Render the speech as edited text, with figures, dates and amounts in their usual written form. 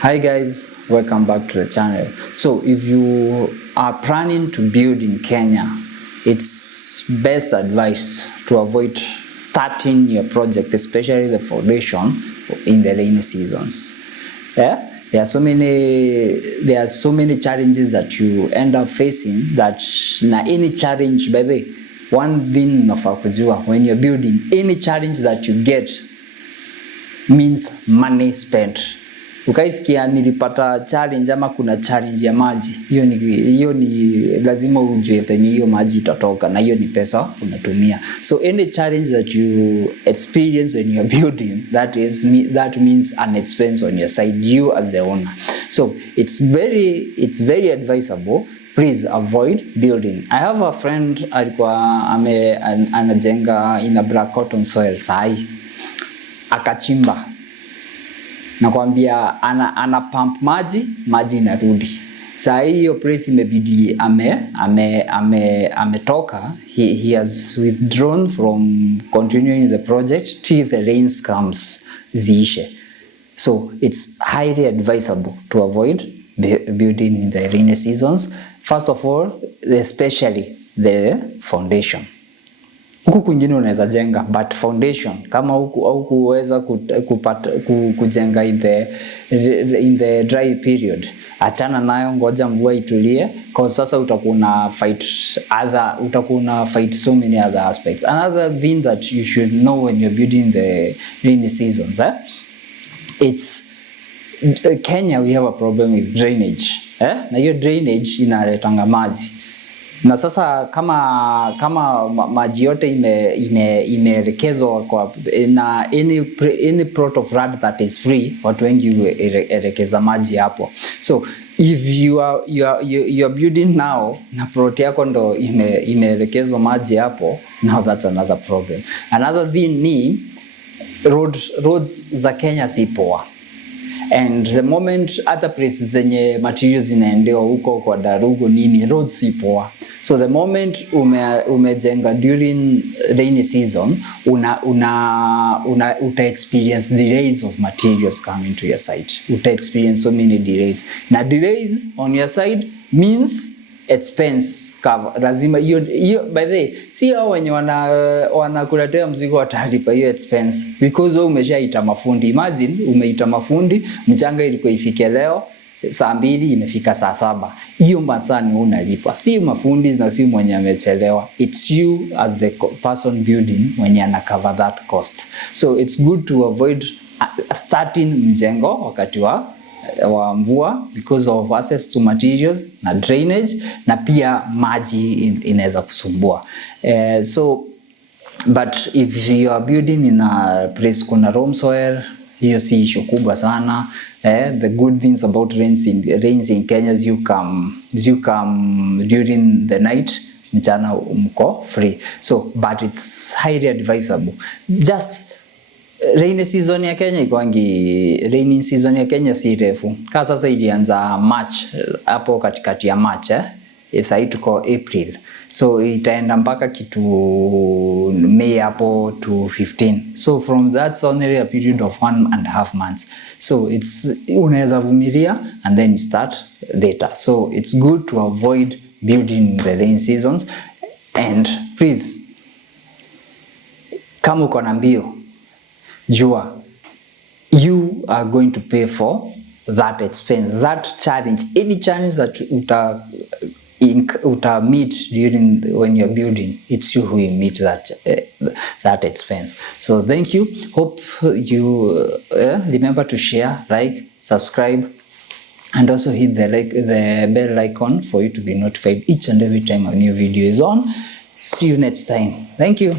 Hi guys, welcome back to the channel. So if you are planning to build in Kenya, it's best advice to avoid starting your project, especially the foundation, in the rainy seasons. There are so many challenges that you end up facing, that na any challenge, by the way, one thing unafaa kujua, when you're building, any challenge that you get means money spent. Ukaisikia nilipata challenge ama kuna challenge ya maji, hiyo ni lazima ujue penye hiyo maji itatoka, na hiyo ni pesa unatumia. So any challenge that you experience when you're building, that means an expense on your side, you as the owner. So it's very advisable, please avoid building. I have a friend alikuwa anajenga in a black cotton soil, sahi akachimba, nakwambia ana pump maji inarudi. Saa hiyo place imebidi ametoka. He has withdrawn from continuing the project till the rains comes ziishe. So it's highly advisable to avoid building in the rainy seasons. First of all, especially the foundation. Huku kwingine unaweza jenga, but foundation kama huku kuweza kujenga in the dry period, achana nayo, ngoja mvua itulie, kwa sasa utakuwa fight so many other aspects. Another thing that you should know when you're building the rainy seasons, it's Kenya, we have a problem with drainage. Na hiyo drainage inaletanga maji. Na sasa kama maji yote imeelekezwa kwa na any plot of land that is free, watu wengi elekeza maji hapo. So if you are building now na plot yako ndo imeelekezwa maji hapo, now that's another problem. Another thing ni roads za Kenya si poa. And the moment other places zenye materials zinaendewa huko kwa Darugo nini, roads si poa. So the moment umejenga during rainy season, uta experience delays of materials coming to your site. Uta experience so many delays. Na delays on your side means expense cover. Lazima hiyo by the way, si hao wenye wanakuletea mzigo watalipa hiyo expense, because wewe umeshaita mafundi. Imagine umeita mafundi, mchanga ilikuwa ifike leo saa 2, imefika saa 7. Hiyo masaa ni unalipa, si mafundi na si mwenye amechelewa. It's you as the person building mwenye ana cover that cost. So it's good to avoid starting mjengo wakati wa mvua, because of access to materials na drainage, na pia maji inaweza kusumbua. But if you are building in a place kuna loam soil, hiyo si issue kubwa sana. The good things about rains in Kenya is you come during the night, mchana mko free. So but it's highly advisable. Just rainy season ya Kenya si refu. Kama sasa ilianza March, hapo katikati ya March, sasa tuko April. So itaenda mpaka kitu May hapo to 15. So from that's only a period of 1.5 months. So it's unaweza vumilia and then you start later. So it's good to avoid building in the rain seasons. And please, kama uko na mbio, jua you are going to pay for that expense, that challenge, any challenge that uta meet when you're building, it's you who will meet that expense. So thank you. Hope you remember to share, like, subscribe, and also hit the bell icon for you to be notified each and every time a new video is on. See you next time. Thank you.